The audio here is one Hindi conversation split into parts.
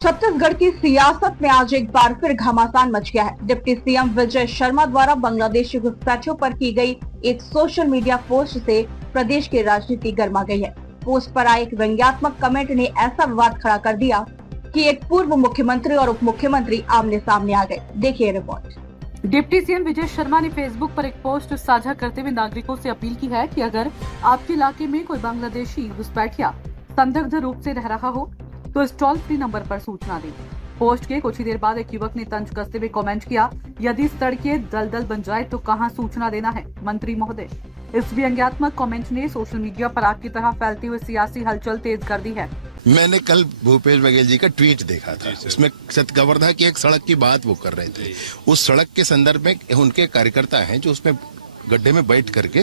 छत्तीसगढ़ की सियासत में आज एक बार फिर घमासान मच गया है। डिप्टी सीएम विजय शर्मा द्वारा बांग्लादेशी घुसपैठियों पर की गई एक सोशल मीडिया पोस्ट से प्रदेश की राजनीति गर्मा गई है। पोस्ट पर आए एक व्यंग्यात्मक कमेंट ने ऐसा विवाद खड़ा कर दिया कि एक पूर्व मुख्यमंत्री और उप मुख्यमंत्री आमने सामने आ गए। देखिए report. Deputy CM Vijay Sharma ने फेसबुक पर एक पोस्ट साझा करते हुए नागरिकों से अपील की है कि अगर आपके इलाके में कोई बांग्लादेशी घुसपैठिया संदिग्ध रूप से रह रहा हो तो इस टोल फ्री नंबर पर सूचना दें। पोस्ट के कुछ ही देर बाद एक युवक ने तंज कसते हुए कमेंट किया, यदि सड़कें दलदल बन जाए तो कहां सूचना देना है मंत्री महोदय। इस व्यंग्यात्मक कमेंट ने सोशल मीडिया पर आग की तरह फैलती हुई सियासी हलचल तेज कर दी है। मैंने कल भूपेश बघेल जी का ट्वीट देखा था, उसमें सतकवर था कि एक सड़क की बात वो कर रहे थे। उस सड़क के संदर्भ में उनके कार्यकर्ता हैं जो उसमें गड्ढे में बैठ करके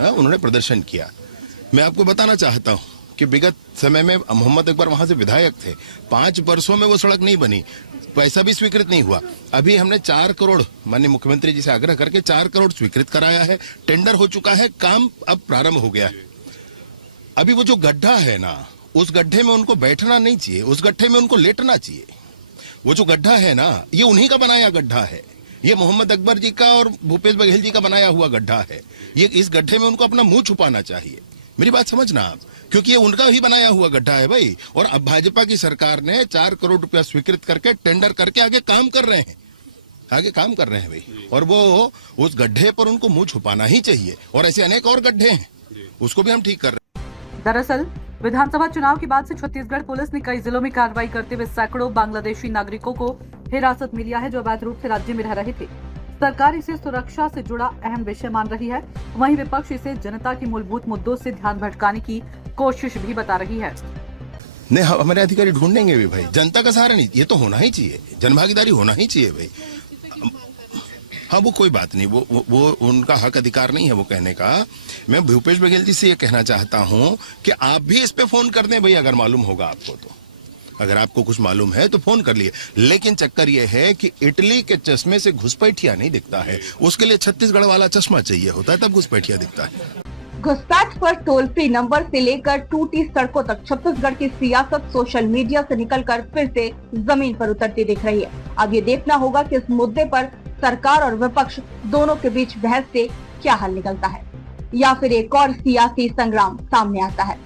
उन्होंने प्रदर्शन किया। मैं आपको बताना चाहता हूं कि विगत समय में मोहम्मद अकबर वहां से विधायक थे, 5 वर्षों में वो सड़क नहीं बनी, पैसा भी स्वीकृत नहीं हुआ। अभी हमने 4 करोड़ माननीय मुख्यमंत्री जी से आग्रह करके 4 करोड़ स्वीकृत कराया है, टेंडर हो चुका है, काम अब प्रारंभ हो गया है। अभी वो जो गड्ढा है ना, उस गड्ढे में उनको बैठना नहीं चाहिए, उस गड्ढे में उनको लेटना चाहिए। वो जो गड्ढा है ना, ये उन्हीं का बनाया गड्ढा है, ये मोहम्मद अकबर जी का और भूपेश बघेल जी का बनाया हुआ गड्ढा है। ये इस गड्ढे में उनको अपना मुंह छुपाना चाहिए। मेरी बात समझना आप, क्योंकि ये उनका ही बनाया हुआ गड्ढा है भाई। और अब भाजपा की सरकार ने 4 करोड़ रुपया स्वीकृत करके टेंडर करके आगे काम कर रहे हैं, भाई। और वो उस गड्ढे पर उनको मुंह छुपाना ही चाहिए। और ऐसे अनेक और गड्ढे हैं, उसको भी हम ठीक कर रहे हैं। दरअसल विधानसभा चुनाव के बाद से छत्तीसगढ़ पुलिस ने कई जिलों में कार्रवाई करते हुए सैकड़ों बांग्लादेशी नागरिकों को हिरासत में लिया है जो अवैध रूप से राज्य में रह रहे थे। सरकार इसे सुरक्षा से जुड़ा अहम विषय मान रही है, वहीं विपक्ष इसे जनता के मूलभूत मुद्दों से ध्यान भटकाने की कोशिश भी बता रही है। नहीं, हमारे अधिकारी ढूंढेंगे भी भाई, जनता का सहारा नहीं, ये तो होना ही चाहिए, जनभागीदारी होना ही चाहिए भाई। हाँ, वो कोई बात नहीं, वो उनका हक अधिकार नहीं है वो कहने का। मैं भूपेश बघेल जी से ये कहना चाहता हूँ कि आप भी इस पे फोन कर दें भाई, अगर मालूम होगा आपको तो। अगर आपको कुछ मालूम है तो फोन कर लिए। लेकिन चक्कर ये है कि इटली के चश्मे से घुसपैठिया नहीं दिखता है, उसके लिए छत्तीसगढ़ वाला चश्मा चाहिए होता है, तब घुसपैठिया दिखता है। घुसपैठ पर टोल फ्री नंबर से लेकर टूटी सड़कों तक छत्तीसगढ़ की सियासत सोशल मीडिया से निकलकर फिर से जमीन पर उतरती दिख रही है। अब ये देखना होगा कि इस मुद्दे पर सरकार और विपक्ष दोनों के बीच बहस से क्या हल निकलता है, या फिर एक और सियासी संग्राम सामने आता है।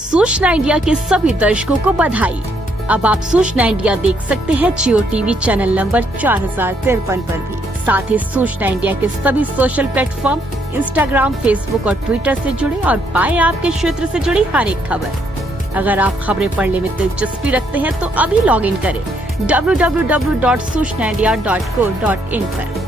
सूचना इंडिया के सभी दर्शकों को बधाई। अब आप सूचना इंडिया देख सकते हैं जियो टीवी चैनल नंबर 4053 पर भी। साथ ही सूचना इंडिया के सभी सोशल प्लेटफॉर्म इंस्टाग्राम, फेसबुक और ट्विटर से जुड़े और पाएं आपके क्षेत्र से जुड़ी हर एक खबर। अगर आप खबरें पढ़ने में दिलचस्पी रखते हैं तो अभी लॉग इन करें www.सूचनाindia.co.in पर।